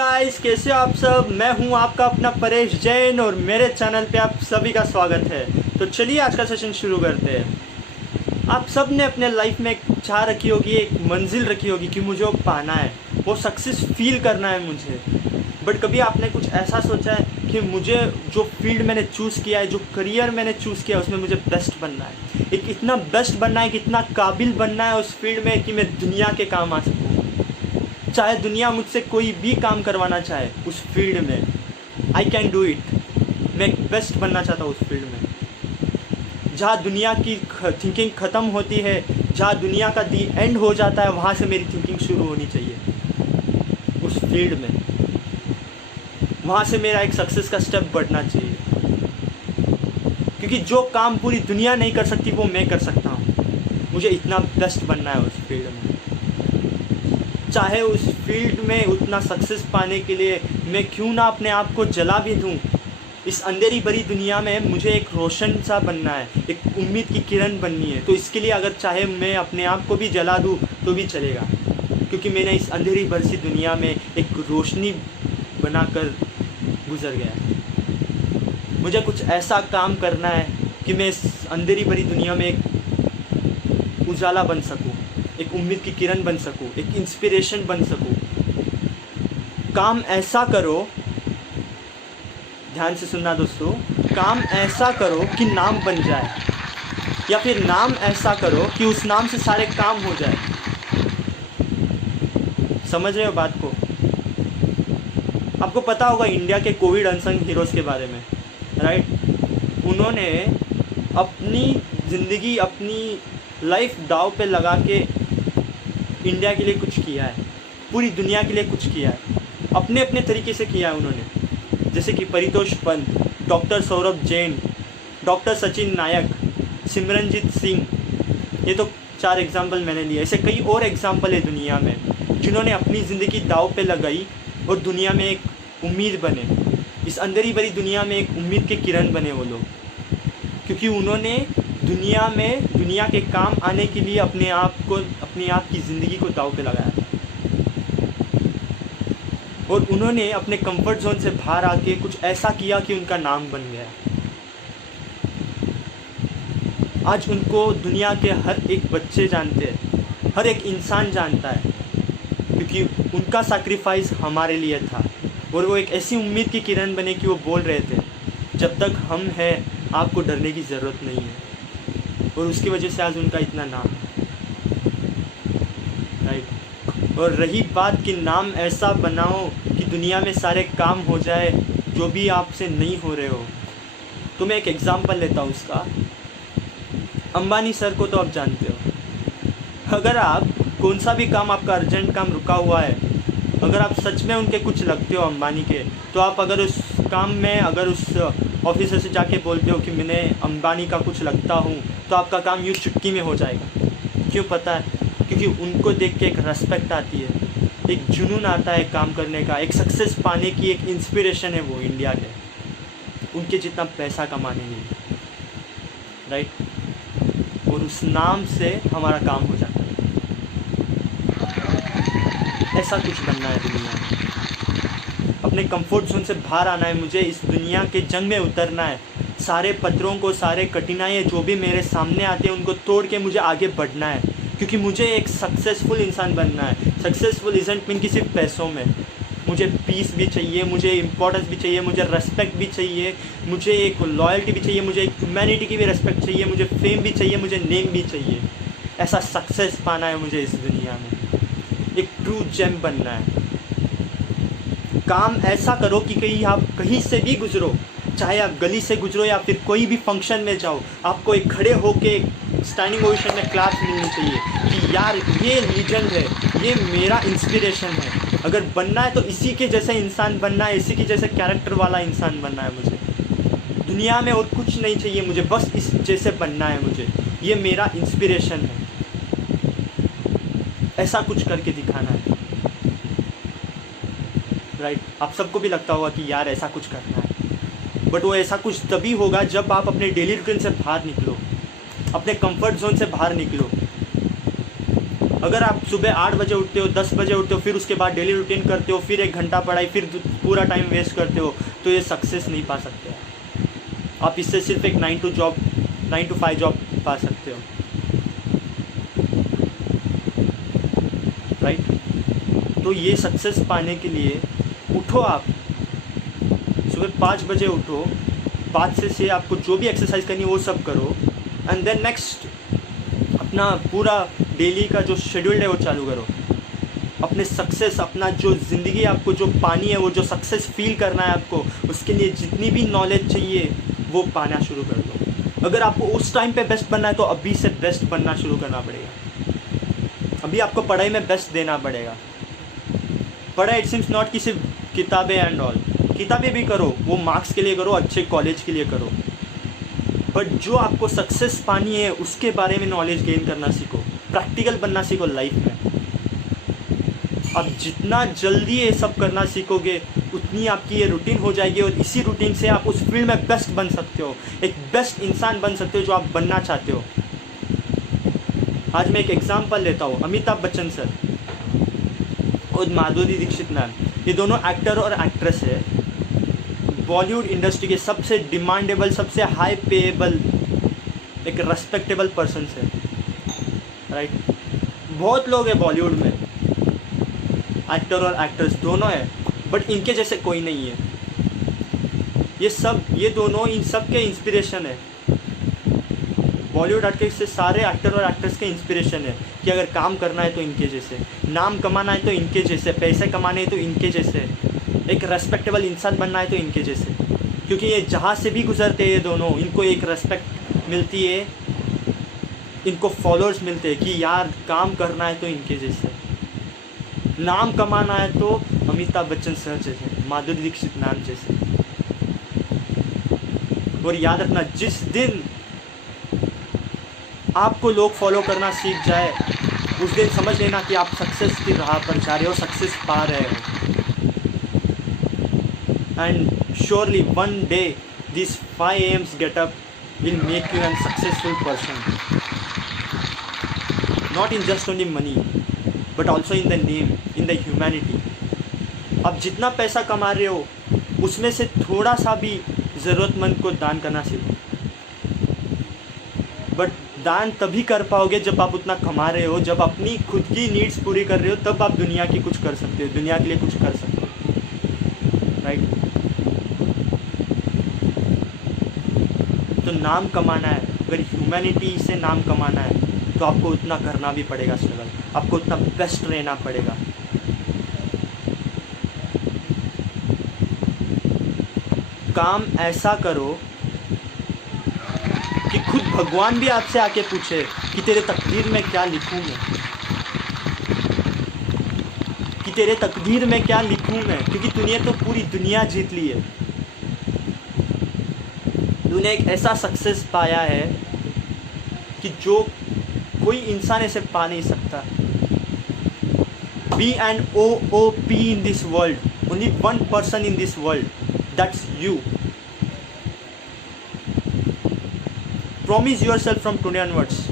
Guys, कैसे हो आप सब। मैं हूं आपका अपना परेश जैन और मेरे चैनल पे आप सभी का स्वागत है। तो चलिए आज का सेशन शुरू करते हैं। आप सब ने अपने लाइफ में एक चाह रखी होगी, एक मंजिल रखी होगी कि मुझे वो पाना है, वो सक्सेस फील करना है मुझे। बट कभी आपने कुछ ऐसा सोचा है कि मुझे जो फील्ड मैंने चूज़ किया है, जो करियर मैंने चूज़ किया है, उसमें मुझे बेस्ट बनना है, एक इतना बेस्ट बनना है कि इतना काबिल बनना है उस फील्ड में कि मैं दुनिया के काम आ सकूँ। चाहे दुनिया मुझसे कोई भी काम करवाना चाहे उस फील्ड में, आई कैन डू इट। मैं एक बेस्ट बनना चाहता हूँ उस फील्ड में। जहाँ दुनिया की थिंकिंग ख़त्म होती है, जहाँ दुनिया का दी एंड हो जाता है, वहाँ से मेरी थिंकिंग शुरू होनी चाहिए उस फील्ड में। वहाँ से मेरा एक सक्सेस का स्टेप बढ़ना चाहिए, क्योंकि जो काम पूरी दुनिया नहीं कर सकती वो मैं कर सकता हूँ। मुझे इतना बेस्ट बनना है उस फील्ड में। चाहे उस फील्ड में उतना सक्सेस पाने के लिए मैं क्यों ना अपने आप को जला भी दूँ। इस अंधेरी भरी दुनिया में मुझे एक रोशन सा बनना है, एक उम्मीद की किरण बननी है। तो इसके लिए अगर चाहे मैं अपने आप को भी जला दूँ तो भी चलेगा, क्योंकि मैंने इस अंधेरी भरी दुनिया में एक रोशनी बनाकर गुजर गया है। मुझे कुछ ऐसा काम करना है कि मैं इस अंधेरी भरी दुनिया में एक उजाला बन सकूं, एक उम्मीद की किरण बन सकूं, एक इंस्पिरेशन बन सकूं। काम ऐसा करो, ध्यान से सुनना दोस्तों, काम ऐसा करो कि नाम बन जाए, या फिर नाम ऐसा करो कि उस नाम से सारे काम हो जाए। समझ रहे हो बात को। आपको पता होगा इंडिया के कोविड अनसंग हीरोज़ के बारे में, राइट। उन्होंने अपनी ज़िंदगी, अपनी लाइफ दाव पे लगा के इंडिया के लिए कुछ किया है, पूरी दुनिया के लिए कुछ किया है, अपने अपने तरीके से किया है उन्होंने। जैसे कि परितोष पंत, डॉक्टर सौरभ जैन, डॉक्टर सचिन नायक, सिमरनजीत सिंह। ये तो 4 एग्जाम्पल मैंने लिए। ऐसे कई और एग्जाम्पल है दुनिया में जिन्होंने अपनी ज़िंदगी दाव पे लगाई और दुनिया में एक उम्मीद बने। इस अंधेरी भरी दुनिया में एक उम्मीद के किरण बने वो लोग, क्योंकि उन्होंने दुनिया में दुनिया के काम आने के लिए अपने आप की ज़िंदगी को दाव पे लगाया और उन्होंने अपने कंफर्ट जोन से बाहर आके कुछ ऐसा किया कि उनका नाम बन गया। आज उनको दुनिया के हर एक बच्चे जानते हैं, हर एक इंसान जानता है, क्योंकि उनका सैक्रिफाइस हमारे लिए था। और वो एक ऐसी उम्मीद की किरण बने कि वो बोल रहे थे, जब तक हम हैं आपको डरने की ज़रूरत नहीं है। और उसकी वजह से आज उनका इतना नाम है, राइट। और रही बात कि नाम ऐसा बनाओ कि दुनिया में सारे काम हो जाए जो भी आपसे नहीं हो रहे हो, तो मैं एक एग्ज़ाम्पल लेता हूँ उसका। अंबानी सर को तो आप जानते हो। अगर आप कौन सा भी काम, आपका अर्जेंट काम रुका हुआ है, अगर आप सच में उनके कुछ लगते हो अंबानी के, तो आप अगर उस काम में, अगर उस ऑफिसर से जाके बोलते हो कि मैंने अंबानी का कुछ लगता हूँ, तो आपका काम यूँ चुटकी में हो जाएगा। क्यों पता है? क्योंकि उनको देख के एक रेस्पेक्ट आती है, एक जुनून आता है काम करने का, एक सक्सेस पाने की एक इंस्पिरेशन है वो इंडिया के, उनके जितना पैसा कमाने में, राइट। और उस नाम से हमारा काम हो जाता है। ऐसा कुछ बनना है दुनिया में, अपने कंफर्ट जोन से बाहर आना है। मुझे इस दुनिया के जंग में उतरना है। सारे पत्थरों को, सारे कठिनाइयाँ जो भी मेरे सामने आते हैं, उनको तोड़ के मुझे आगे बढ़ना है, क्योंकि मुझे एक सक्सेसफुल इंसान बनना है। सक्सेसफुल इज़न्ट मीन कि सिर्फ पैसों में। मुझे पीस भी चाहिए, मुझे इम्पोर्टेंस भी चाहिए, मुझे रेस्पेक्ट भी चाहिए, मुझे एक लॉयल्टी भी चाहिए, मुझे एक ह्यूमैनिटी की भी रेस्पेक्ट चाहिए, मुझे फेम भी चाहिए, मुझे नेम भी चाहिए। ऐसा सक्सेस पाना है मुझे इस दुनिया में, एक ट्रू जेम बनना है। काम ऐसा करो कि आप कहीं से भी गुजरो, चाहे आप गली से गुजरो या फिर कोई भी फंक्शन में जाओ, आपको एक खड़े होके स्टैंडिंग ओवेशन में क्लैप्स मिलनी चाहिए कि यार ये लीजेंड है, ये मेरा इंस्पिरेशन है। अगर बनना है तो इसी के जैसे इंसान बनना है, इसी के जैसे कैरेक्टर वाला इंसान बनना है मुझे। दुनिया में और कुछ नहीं चाहिए मुझे, बस इस जैसे बनना है मुझे। ये मेरा इंस्पिरेशन है, ऐसा कुछ करके दिखाना है, राइट। आप सबको भी लगता होगा कि यार ऐसा कुछ करना है, बट वो ऐसा कुछ तभी होगा जब आप अपने डेली रूटीन से बाहर निकलो, अपने कंफर्ट जोन से बाहर निकलो। अगर आप सुबह 8 बजे उठते हो, 10 बजे उठते हो, फिर उसके बाद डेली रूटीन करते हो, फिर 1 घंटा पढ़ाई, फिर पूरा टाइम वेस्ट करते हो, तो ये सक्सेस नहीं पा सकते। आप इससे सिर्फ एक 9 to 5 जॉब पा सकते हो, राइट। तो ये सक्सेस पाने के लिए उठो, आप सुबह 5 बजे उठो, 5 से 6 आपको जो भी एक्सरसाइज करनी है वो सब करो, एंड देन नेक्स्ट अपना पूरा डेली का जो शेड्यूल है वो चालू करो। अपने सक्सेस, अपना जो ज़िंदगी आपको जो पानी है, वो जो सक्सेस फील करना है आपको, उसके लिए जितनी भी नॉलेज चाहिए वो पाना शुरू कर दो। अगर आपको उस टाइम पे बेस्ट बनना है तो अभी से बेस्ट बनना शुरू करना पड़ेगा। अभी आपको पढ़ाई में बेस्ट देना पड़ेगा। पढ़ाई इट सीम्स नॉट कि सिर्फ किताबें एंड ऑल, किताबें भी करो, वो मार्क्स के लिए करो, अच्छे कॉलेज के लिए करो, बट जो आपको सक्सेस पानी है उसके बारे में नॉलेज गेन करना सीखो, प्रैक्टिकल बनना सीखो लाइफ में। अब जितना जल्दी ये सब करना सीखोगे उतनी आपकी ये रूटीन हो जाएगी, और इसी रूटीन से आप उस फील्ड में बेस्ट बन सकते हो, एक बेस्ट इंसान बन सकते हो जो आप बनना चाहते हो। आज मैं एक एग्जांपल लेता हूँ, अमिताभ बच्चन सर और माधुरी दीक्षित मैम, ये दोनों एक्टर और एक्ट्रेस है, बॉलीवुड इंडस्ट्री के सबसे डिमांडेबल, सबसे हाई पेएबल, एक रेस्पेक्टेबल पर्सन है, राइट। बहुत लोग हैं बॉलीवुड में, एक्टर और एक्ट्रेस दोनों हैं, बट इनके जैसे कोई नहीं है। ये दोनों इन सब के इंस्पिरेशन है। बॉलीवुड एक्टर्स से सारे एक्टर और एक्ट्रेस के इंस्पिरेशन है कि अगर काम करना है तो इनके जैसे, नाम कमाना है तो इनके जैसे, पैसे कमाने हैं तो इनके जैसे, एक रेस्पेक्टेबल इंसान बनना है तो इनके जैसे। क्योंकि ये जहाँ से भी गुजरते हैं ये दोनों, इनको एक रेस्पेक्ट मिलती है, इनको फॉलोअर्स मिलते हैं कि यार काम करना है तो इनके जैसे, नाम कमाना है तो अमिताभ बच्चन सर जैसे, माधुरी दीक्षित मैम जैसे। और याद रखना, जिस दिन आपको लोग फॉलो करना सीख जाए उस दिन समझ लेना कि आप सक्सेस की राह पर जा रहे हो, सक्सेस पा रहे हो। And surely one day this 5 AM get up will make you a successful person, not in just only money but also in the name, in the humanity. आप जितना पैसा कमा रहे हो उसमें से थोड़ा सा भी ज़रूरतमंद को दान करना सीखो, बट दान तभी कर पाओगे जब आप उतना कमा रहे हो, जब अपनी खुद की नीड्स पूरी कर रहे हो, तब आप दुनिया की कुछ कर सकते हो, दुनिया के लिए कुछ कर सकते हो, राइट। तो नाम कमाना है, अगर ह्यूमैनिटी से नाम कमाना है तो आपको उतना करना भी पड़ेगा स्ट्रगल, आपको उतना बेस्ट रहना पड़ेगा। काम ऐसा करो कि खुद भगवान भी आपसे आके पूछे कि तेरे तकदीर में क्या लिखूं मैं, कि तेरे तकदीर में क्या लिखूं मैं, क्योंकि तूने तो पूरी दुनिया जीत ली है, तूने एक ऐसा सक्सेस पाया है कि जो कोई इंसान ऐसे पा नहीं सकता। B N O P in this world, only one person in this world, that's you. Promise yourself from today onwards,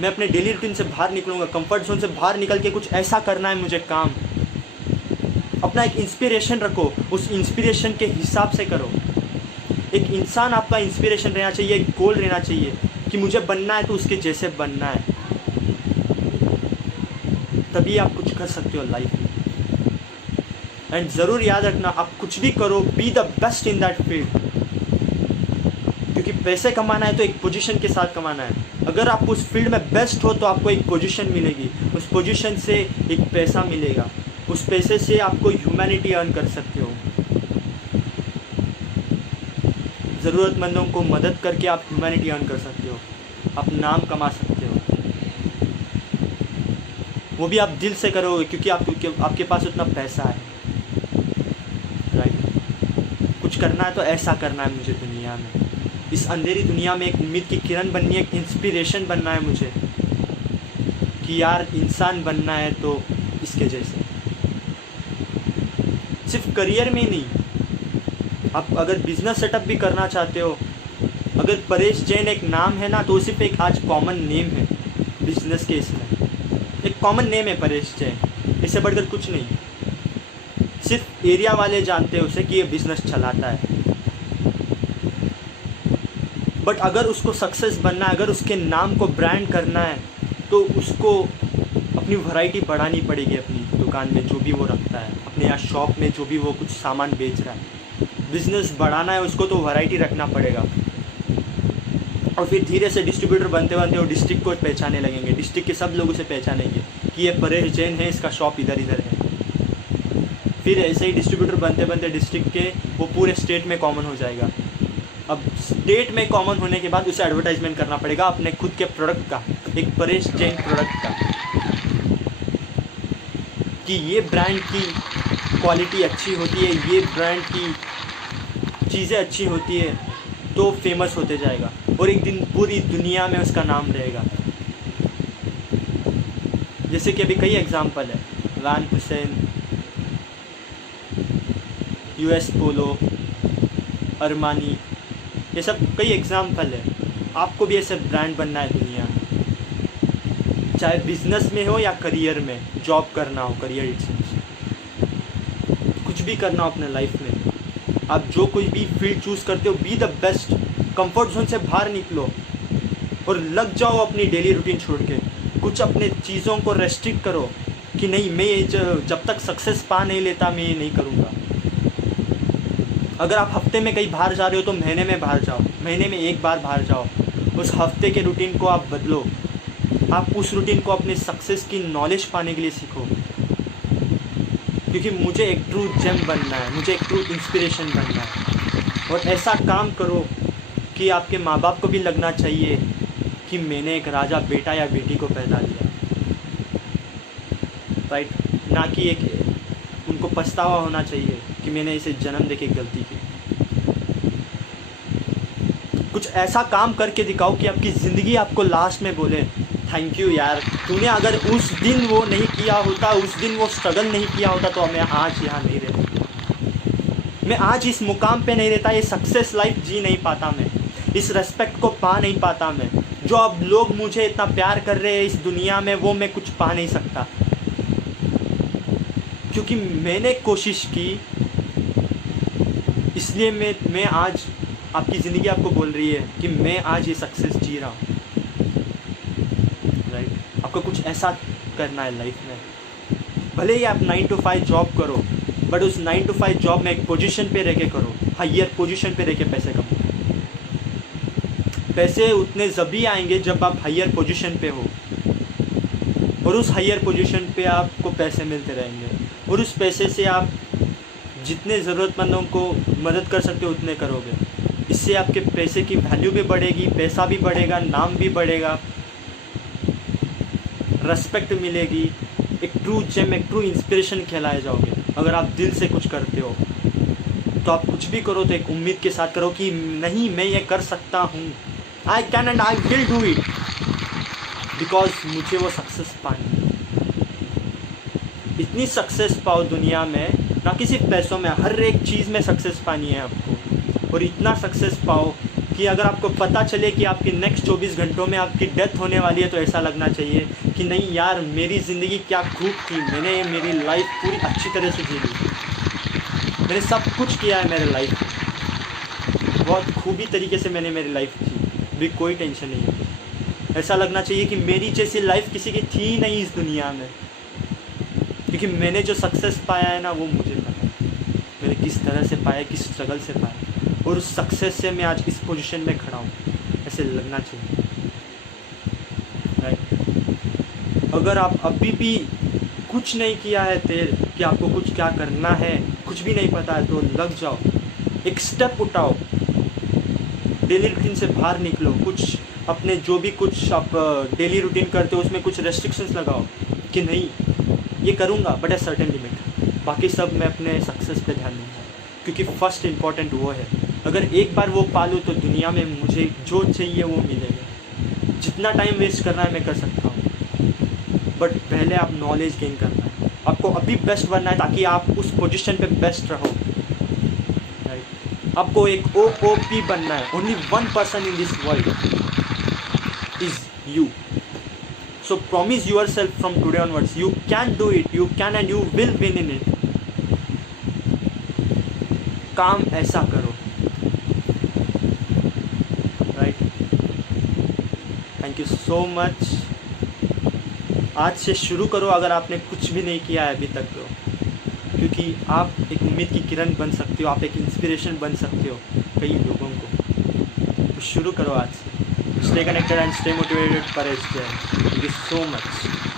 मैं अपने डेली रूटीन से बाहर निकलूँगा, कंफर्ट जोन से बाहर निकल के कुछ ऐसा करना है मुझे काम। अपना एक इंस्पिरेशन रखो, उस इंस्पिरेशन के हिसाब से करो। एक इंसान आपका इंस्पिरेशन रहना चाहिए, एक गोल रहना चाहिए कि मुझे बनना है तो उसके जैसे बनना है, तभी आप कुछ कर सकते हो लाइफ में। एंड ज़रूर याद रखना, आप कुछ भी करो, be the best in that field, क्योंकि पैसे कमाना है तो एक पोजीशन के साथ कमाना है। अगर आप उस फील्ड में बेस्ट हो तो आपको एक पोजीशन मिलेगी, उस पोजीशन से एक पैसा मिलेगा, उस पैसे से आपको ह्यूमैनिटी अर्न कर सकते हो। ज़रूरतमंदों को मदद करके आप ह्यूमैनिटी अर्न कर सकते हो, आप नाम कमा सकते हो, वो भी आप दिल से करोगे क्योंकि आपके पास उतना पैसा है, राइट। कुछ करना है तो ऐसा करना है मुझे दुनिया में, इस अंधेरी दुनिया में एक उम्मीद की किरण बननी है, एक इंस्पिरेशन बनना है मुझे कि यार इंसान बनना है तो इसके जैसे। सिर्फ करियर में नहीं, आप अगर बिजनेस सेटअप भी करना चाहते हो, अगर परेश जैन एक नाम है ना, तो सिर्फ एक आज कॉमन नेम है बिजनेस के, इसमें एक कॉमन नेम है परेश जैन, इससे बढ़कर कुछ नहीं। सिर्फ एरिया वाले जानते हैं उसे कि ये बिजनेस चलाता है। बट अगर उसको सक्सेस बनना है, अगर उसके नाम को ब्रांड करना है, तो उसको अपनी वैरायटी बढ़ानी पड़ेगी। अपनी दुकान में जो भी वो रखता है, अपने यहाँ शॉप में जो भी वो कुछ सामान बेच रहा है, बिजनेस बढ़ाना है उसको, तो वैरायटी रखना पड़ेगा। और फिर धीरे से डिस्ट्रीब्यूटर बनते बनते वो डिस्ट्रिक्ट को पहचाने लगेंगे, डिस्ट्रिक्ट के सब लोग उसे पहचानेंगे कि ये परेश जैन है, इसका शॉप इधर इधर है। फिर ऐसे ही डिस्ट्रीब्यूटर बनते बनते डिस्ट्रिक्ट के वो पूरे स्टेट में कॉमन हो जाएगा। अब स्टेट में कॉमन होने के बाद उसे एडवर्टाइजमेंट करना पड़ेगा अपने खुद के प्रोडक्ट का, एक परेश जैन प्रोडक्ट का, कि ये ब्रांड की क्वालिटी अच्छी होती है, ये ब्रांड की चीज़ें अच्छी होती है, तो फेमस होते जाएगा और एक दिन पूरी दुनिया में उसका नाम रहेगा। जैसे कि अभी कई एग्जांपल है, Van Heusen, US Polo, Armani, ये सब कई एग्जांपल है। आपको भी ऐसे ब्रांड बनना है दुनिया में, चाहे बिजनेस में हो या करियर में, जॉब करना हो, करियर इट्स कुछ भी करना हो अपने लाइफ में। आप जो कोई भी फील्ड चूज़ करते हो, be the best, comfort zone से बाहर निकलो और लग जाओ अपनी डेली रूटीन छोड़ के। कुछ अपने चीज़ों को रेस्ट्रिक्ट करो कि नहीं, मैं ये जब तक सक्सेस पा नहीं लेता मैं ये नहीं करूँगा। अगर आप हफ्ते में कहीं बाहर जा रहे हो तो महीने में बाहर जाओ, महीने में एक बार बाहर जाओ, उस हफ्ते के रूटीन को आप बदलो। आप उस रूटीन को अपने सक्सेस की नॉलेज पाने के लिए सीखो, क्योंकि मुझे एक ट्रू जेम बनना है, मुझे एक ट्रू इंस्पिरेशन बनना है। और ऐसा काम करो कि आपके माँ बाप को भी लगना चाहिए कि मैंने एक राजा बेटा या बेटी को पैदा किया, राइट, ना कि एक उनको पछतावा होना चाहिए कि मैंने इसे जन्म देके गलती की। कुछ ऐसा काम करके दिखाओ कि आपकी ज़िंदगी आपको लास्ट में बोले थैंक यू यार, तूने अगर उस दिन वो नहीं किया होता, उस दिन वो स्ट्रगल नहीं किया होता, तो मैं आज यहाँ नहीं रहता, मैं आज इस मुकाम पे नहीं रहता, ये सक्सेस लाइफ जी नहीं पाता, मैं इस रेस्पेक्ट को पा नहीं पाता, मैं जो अब लोग मुझे इतना प्यार कर रहे हैं इस दुनिया में, वो मैं कुछ पा नहीं सकता, क्योंकि मैंने कोशिश की। इसलिए मैं आज, आपकी ज़िंदगी आपको बोल रही है कि मैं आज ये सक्सेस जी रहा हूँ, राइट। आपको कुछ ऐसा करना है लाइफ में, भले ही आप 9 to 5 जॉब करो, बट उस 9 to 5 जॉब में एक पोजीशन पे रह के करो, हायर पोजीशन पे रह के पैसे कमाओ। पैसे उतने जभी आएंगे जब आप हायर पोजीशन पे हो, और उस हायर पोजीशन पे आपको पैसे मिलते रहेंगे, और उस पैसे से आप जितने ज़रूरतमंदों को मदद कर सकते हो उतने करोगे। इससे आपके पैसे की वैल्यू भी बढ़ेगी, पैसा भी बढ़ेगा, नाम भी बढ़ेगा, रेस्पेक्ट मिलेगी, एक ट्रू जेम, एक ट्रू इंस्पिरेशन कहलाए जाओगे। अगर आप दिल से कुछ करते हो तो आप कुछ भी करो तो एक उम्मीद के साथ करो कि नहीं, मैं ये कर सकता हूँ, I can and I will do it, because मुझे वो सक्सेस पानी है। इतनी सक्सेस पाओ दुनिया में, ना कि सिर्फ पैसों में, हर एक चीज़ में सक्सेस पानी है आपको। और इतना सक्सेस पाओ कि अगर आपको पता चले कि आपकी नेक्स्ट 24 घंटों में आपकी डेथ होने वाली है, तो ऐसा लगना चाहिए कि नहीं यार, मेरी ज़िंदगी क्या खूब थी, मैंने मेरी लाइफ पूरी अच्छी तरह से जी ली, मैंने सब कुछ किया है मेरे लाइफ में, बहुत खूबी तरीके से मैंने मेरी लाइफ जी, भी कोई टेंशन नहीं है। ऐसा लगना चाहिए कि मेरी जैसी लाइफ किसी की थी नहीं इस दुनिया में, क्योंकि मैंने जो सक्सेस पाया है ना, वो मुझे पता है मैंने किस तरह से पाया, किस स्ट्रगल से पाया, और उस सक्सेस से मैं आज इस पोजीशन में खड़ा हूँ, ऐसे लगना चाहिए, राइट। अगर आप अभी भी कुछ नहीं किया है तेर कि आपको कुछ क्या करना है, कुछ भी नहीं पता है, तो लग जाओ, एक स्टेप उठाओ, डेली रूटीन से बाहर निकलो, कुछ अपने जो भी कुछ आप डेली रूटीन करते हो उसमें कुछ रेस्ट्रिक्शंस लगाओ कि नहीं, ये करूँगा बट ए सर्टेन लिमिट, बाकी सब मैं अपने सक्सेस पे ध्यान दूँगा, क्योंकि फर्स्ट इम्पॉर्टेंट वो है। अगर एक बार वो पालूँ तो दुनिया में मुझे जो चाहिए वो मिलेगा। जितना टाइम वेस्ट करना है मैं कर सकता हूँ, बट पहले आप नॉलेज गेन करना है, आपको अभी बेस्ट बनना है ताकि आप उस पोजीशन पे बेस्ट रहो, राइट। आपको एक OOP बनना है, only 1 person in this world is you. So promise yourself from today onwards, you can do it, you can and you will win in it. काम ऐसा करो, right? Thank you so much. आज से शुरू करो अगर आपने कुछ भी नहीं किया है अभी तक तो, क्योंकि आप एक उम्मीद की किरण बन सकते हो, आप एक इंस्पिरेशन बन सकते हो कई लोगों को. तो शुरू करो आज से. Stay connected and stay motivated. Paresh. Thank you so much.